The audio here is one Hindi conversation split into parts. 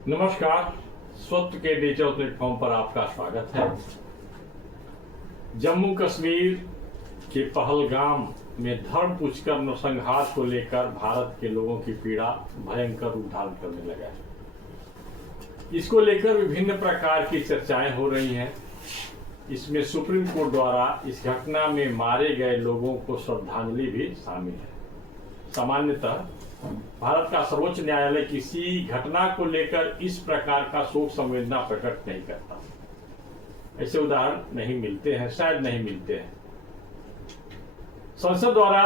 नमस्कार। स्वत्व के डिजिटल प्लेटफॉर्म पर आपका स्वागत है। जम्मू कश्मीर के पहलगाम में धर्म पुष्कर नरसंहार को लेकर भारत के लोगों की पीड़ा भयंकर रूप धारण करने लगा है। इसको लेकर विभिन्न प्रकार की चर्चाएं हो रही हैं। इसमें सुप्रीम कोर्ट द्वारा इस घटना में मारे गए लोगों को श्रद्धांजलि भी शामिल है। सामान्यतः भारत का सर्वोच्च न्यायालय किसी घटना को लेकर इस प्रकार का शोक संवेदना प्रकट नहीं करता। ऐसे उदाहरण नहीं मिलते हैं, शायद नहीं मिलते हैं। संसद द्वारा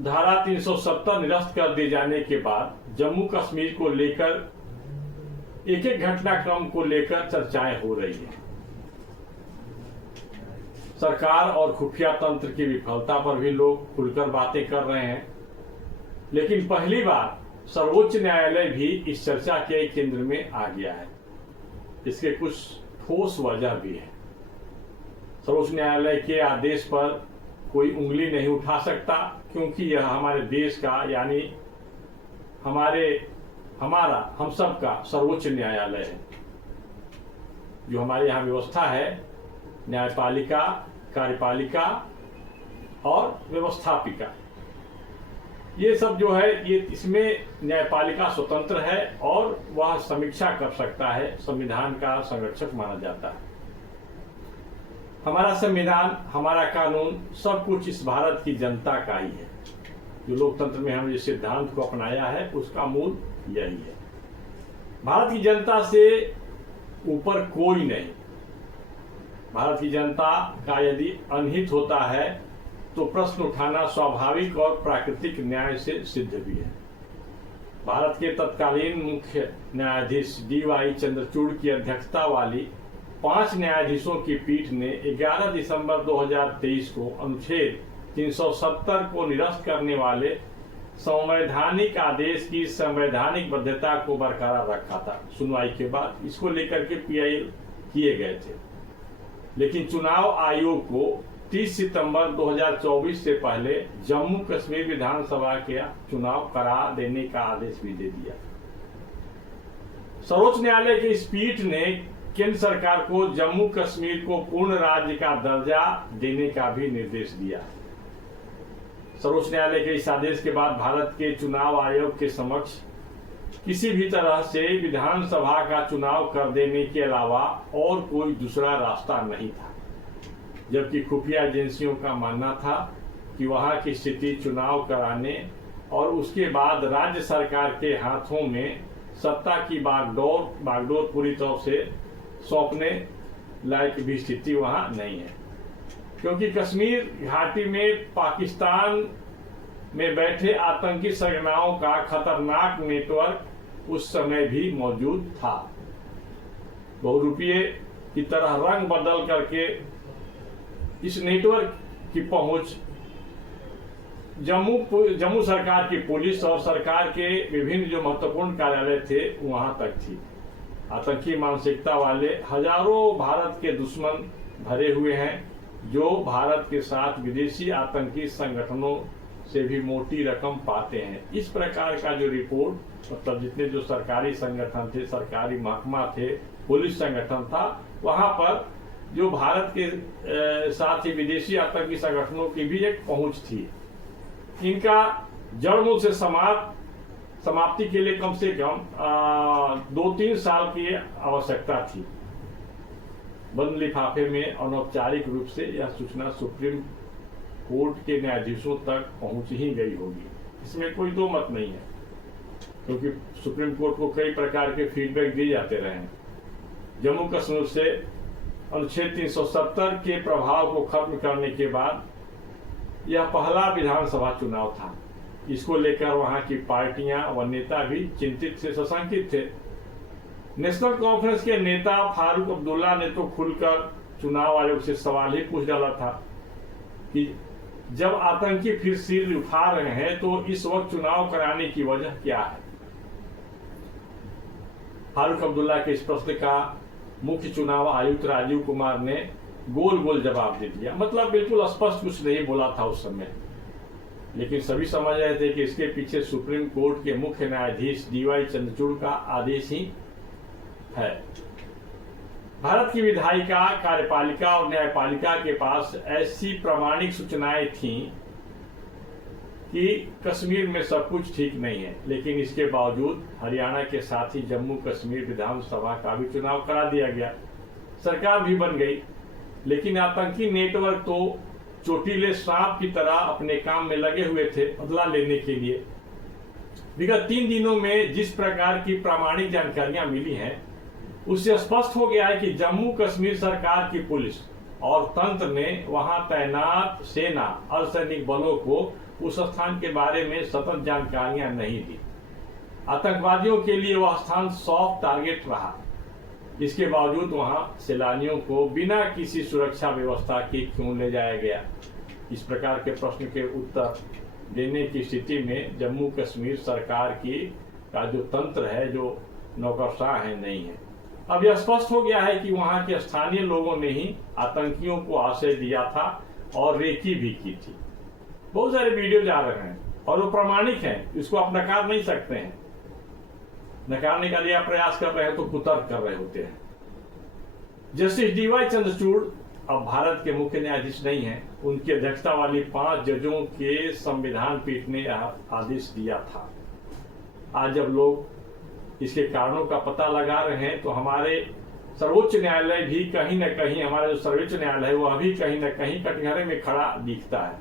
धारा 370 निरस्त कर दिए जाने के बाद जम्मू कश्मीर को लेकर एक एक घटनाक्रम को लेकर चर्चाएं हो रही हैं। सरकार और खुफिया तंत्र की विफलता पर भी लोग खुलकर बातें कर रहे हैं। लेकिन पहली बार सर्वोच्च न्यायालय भी इस चर्चा के केंद्र में आ गया है। इसके कुछ ठोस वजह भी है। सर्वोच्च न्यायालय के आदेश पर कोई उंगली नहीं उठा सकता, क्योंकि यह हमारे देश का यानी हम सब का सर्वोच्च न्यायालय है। जो हमारे यहाँ व्यवस्था है, न्यायपालिका, कार्यपालिका और व्यवस्थापिका, ये सब जो है, ये इसमें न्यायपालिका स्वतंत्र है और वह समीक्षा कर सकता है। संविधान का संरक्षक माना जाता है। हमारा संविधान, हमारा कानून, सब कुछ इस भारत की जनता का ही है। जो लोकतंत्र में हमने जिस सिद्धांत को अपनाया है, उसका मूल यही है। भारत की जनता से ऊपर कोई नहीं। भारत की जनता का यदि अनहित होता है तो प्रश्न उठाना स्वाभाविक और प्राकृतिक न्याय से सिद्ध भी है। भारत के तत्कालीन मुख्य न्यायाधीश DY चंद्रचूड़ की अध्यक्षता वाली 5 न्यायाधीशों की पीठ ने 11 दिसंबर 2023 को अनुच्छेद 370 को निरस्त करने वाले संवैधानिक आदेश की संवैधानिक वैधता को बरकरार रखा था। सुनवाई के बाद इसको लेकर के PIL किए गए थे। लेकिन चुनाव आयोग को 30 सितंबर 2024 से पहले जम्मू कश्मीर विधानसभा के चुनाव करा देने का आदेश भी दे दिया। सर्वोच्च न्यायालय की इस पीठ ने केंद्र सरकार को जम्मू कश्मीर को पूर्ण राज्य का दर्जा देने का भी निर्देश दिया। सर्वोच्च न्यायालय के इस आदेश के बाद भारत के चुनाव आयोग के समक्ष किसी भी तरह से विधानसभा का चुनाव कर देने के अलावा और कोई दूसरा रास्ता नहीं था। जबकि खुफिया एजेंसियों का मानना था कि वहां की स्थिति चुनाव कराने और उसके बाद राज्य सरकार के हाथों में सत्ता की बागडोर पूरी तरह से सौंपने लायक भी स्थिति वहां नहीं है, क्योंकि कश्मीर घाटी में पाकिस्तान में बैठे आतंकी सरगनाओं का खतरनाक नेटवर्क उस समय भी मौजूद था। बहुरूपीय की तरह रंग बदल करके इस नेटवर्क की पहुंच जम्मू सरकार की पुलिस और सरकार के विभिन्न जो महत्वपूर्ण कार्यालय थे वहां तक थी। आतंकी मानसिकता वाले हजारों भारत के दुश्मन भरे हुए हैं, जो भारत के साथ विदेशी आतंकी संगठनों से भी मोटी रकम पाते हैं। इस प्रकार का जो रिपोर्ट, मतलब जितने जो सरकारी संगठन थे, सरकारी महकमा थे, पुलिस संगठन था, वहां पर जो भारत के साथ ही विदेशी आतंकी संगठनों की भी एक पहुंच थी। इनका जड़ से समाप्ति के लिए कम से कम 2-3 साल की आवश्यकता थी। बंद लिफाफे में अनौपचारिक रूप से यह सूचना सुप्रीम कोर्ट के न्यायाधीशों तक पहुंच ही गई होगी, इसमें कोई दो मत नहीं है, क्योंकि सुप्रीम कोर्ट को कई प्रकार के फीडबैक दिए जाते रहे हैं। जम्मू कश्मीर से अनुच्छेद 370 के प्रभाव को खत्म करने के बाद यह पहला विधानसभा चुनाव था। इसको लेकर वहां की पार्टियां व नेता भी चिंतित थे, सशंकित थे। नेशनल कॉन्फ्रेंस के नेता फारूक अब्दुल्ला ने तो खुलकर चुनाव आयोग से सवाल ही पूछ डाला था कि जब आतंकी फिर सिर उठा रहे हैं तो इस वक्त चुनाव कराने की वजह क्या है। फारूक अब्दुल्ला के इस प्रश्न का मुख्य चुनाव आयुक्त राजीव कुमार ने गोल जवाब दे दिया। मतलब बिल्कुल स्पष्ट कुछ नहीं बोला था उस समय, लेकिन सभी समझ रहे थे कि इसके पीछे सुप्रीम कोर्ट के मुख्य न्यायाधीश DY चंद्रचूड़ का आदेश ही है। भारत की विधायिका, कार्यपालिका और न्यायपालिका के पास ऐसी प्रामाणिक सूचनाएं थीं कि कश्मीर में सब कुछ ठीक नहीं है, लेकिन इसके बावजूद हरियाणा के साथ ही जम्मू कश्मीर विधानसभा का भी चुनाव करा दिया गया, सरकार भी बन गई। लेकिन आतंकी नेटवर्क तो चोटीले सांप की तरह अपने काम में लगे हुए थे बदला लेने के लिए। विगत 3 दिनों में जिस प्रकार की प्रामाणिक जानकारियां मिली हैं, उससे स्पष्ट हो गया है कि जम्मू कश्मीर सरकार की पुलिस और तंत्र ने वहां तैनात सेना अर्धसैनिक बलों को उस स्थान के बारे में सतत जानकारियां नहीं दी। आतंकवादियों के लिए वह स्थान सॉफ्ट टारगेट रहा। इसके बावजूद वहां सैलानियों को बिना किसी सुरक्षा व्यवस्था के क्यों ले जाया गया? इस प्रकार के प्रश्न के उत्तर देने की स्थिति में जम्मू कश्मीर सरकार का जो तंत्र है, जो नौकरशाह है, नहीं है। अब यह स्पष्ट हो गया है कि वहां के स्थानीय लोगों ने ही आतंकियों को आश्रय दिया था और रेकी भी की थी। बहुत सारे वीडियो जा रहे हैं और वो प्रामाणिक हैं, इसको आप नकार नहीं सकते हैं। नकारने का लिए प्रयास कर रहे हैं तो कुतर्क कर रहे होते हैं। जस्टिस DY चंद्रचूड़ अब भारत के मुख्य न्यायाधीश नहीं हैं। उनकी अध्यक्षता वाली 5 जजों के संविधान पीठ ने आदेश दिया था। आज जब लोग इसके कारणों का पता लगा रहे हैं तो हमारे सर्वोच्च न्यायालय भी कहीं न कहीं, हमारा जो सर्वोच्च न्यायालय है वह भी कहीं न कहीं कटघरे में खड़ा दिखता है।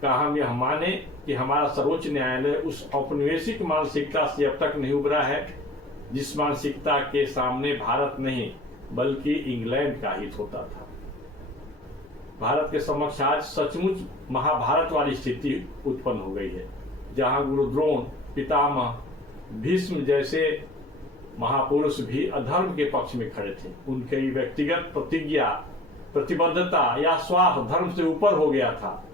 क्या हम यह माने कि हमारा सर्वोच्च न्यायालय उस औपनिवेशिक मानसिकता से अब तक नहीं उभरा है जिस मानसिकता के सामने भारत नहीं बल्कि इंग्लैंड का हित होता था? भारत के समक्ष आज सचमुच महाभारत वाली स्थिति उत्पन्न हो गई है, जहां गुरु द्रोण, पितामह भीष्म जैसे महापुरुष भी अधर्म के पक्ष में खड़े थे। उनकी व्यक्तिगत प्रतिज्ञा, प्रतिबद्धता या स्वार्थ धर्म से ऊपर हो गया था।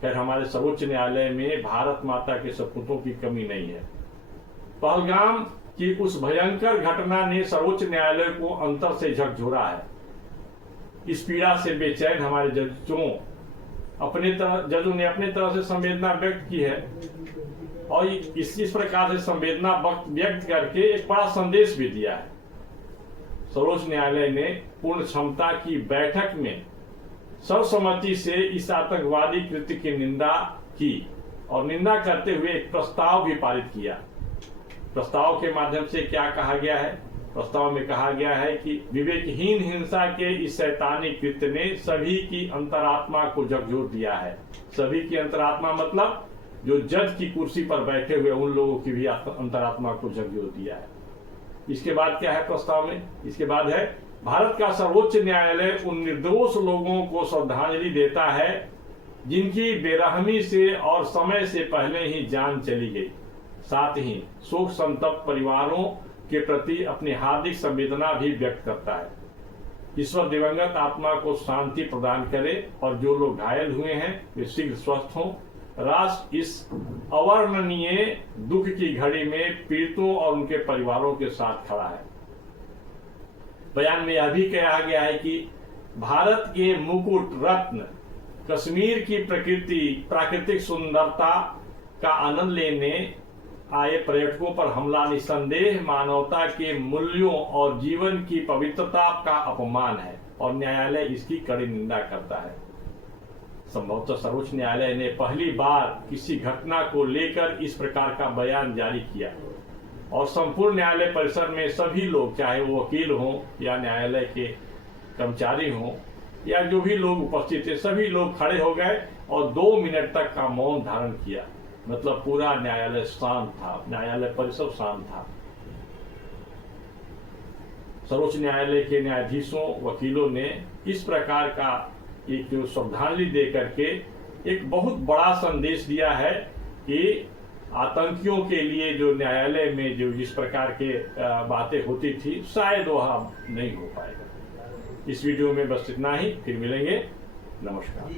खैर, हमारे सर्वोच्च न्यायालय में भारत माता के सपूतों की कमी नहीं है। पहलगाम की उस भयंकर घटना ने सर्वोच्च न्यायालय को अंतर से झकझोरा है। इस पीड़ा से बेचैन हमारे जजों ने अपने तरह से संवेदना व्यक्त की है और इस प्रकार से संवेदना व्यक्त करके एक बड़ा संदेश भी दिया है। सर्वोच्च न्यायालय ने पूर्ण क्षमता की बैठक में सर्वसम्मति से इस आतंकवादी कृत्य की निंदा की और निंदा करते हुए एक प्रस्ताव भी पारित किया। प्रस्ताव के माध्यम से क्या कहा गया है? प्रस्ताव में कहा गया है कि विवेकहीन हिंसा के इस शैतानी कृत्य ने सभी की अंतरात्मा को झकझोर दिया है। सभी की अंतरात्मा मतलब जो जज की कुर्सी पर बैठे हुए उन लोगों की भी अंतरात्मा को झकझोर दिया है। इसके बाद क्या है प्रस्ताव में? इसके बाद है, भारत का सर्वोच्च न्यायालय उन निर्दोष लोगों को श्रद्धांजलि देता है जिनकी बेरहमी से और समय से पहले ही जान चली गई। साथ ही शोक संतप्त परिवारों के प्रति अपनी हार्दिक संवेदना भी व्यक्त करता है। ईश्वर दिवंगत आत्मा को शांति प्रदान करे और जो लोग घायल हुए हैं वे शीघ्र स्वस्थ हों। राष्ट्र इस अवर्णनीय दुख की घड़ी में पीड़ितों और उनके परिवारों के साथ खड़ा है। बयान में यह भी कहा गया है कि भारत के मुकुट रत्न कश्मीर की प्राकृतिक सुंदरता का आनंद लेने आए पर्यटकों पर हमला निसंदेह मानवता के मूल्यों और जीवन की पवित्रता का अपमान है और न्यायालय इसकी कड़ी निंदा करता है। संभवतः सर्वोच्च न्यायालय ने पहली बार किसी घटना को लेकर इस प्रकार का बयान जारी किया और संपूर्ण न्यायालय परिसर में सभी लोग, चाहे वो वकील हों या न्यायालय के कर्मचारी हों या जो भी लोग उपस्थित थे, सभी लोग खड़े हो गए और 2 मिनट तक का मौन धारण किया। मतलब पूरा न्यायालय शांत था, न्यायालय परिसर शांत था। सर्वोच्च न्यायालय के न्यायाधीशों, वकीलों ने इस प्रकार का एक श्रद्धांजलि दे करके एक बहुत बड़ा संदेश दिया है कि आतंकियों के लिए जो न्यायालय में जो जिस प्रकार के बातें होती थी शायद वह नहीं हो पाएगा। इस वीडियो में बस इतना ही, फिर मिलेंगे। नमस्कार।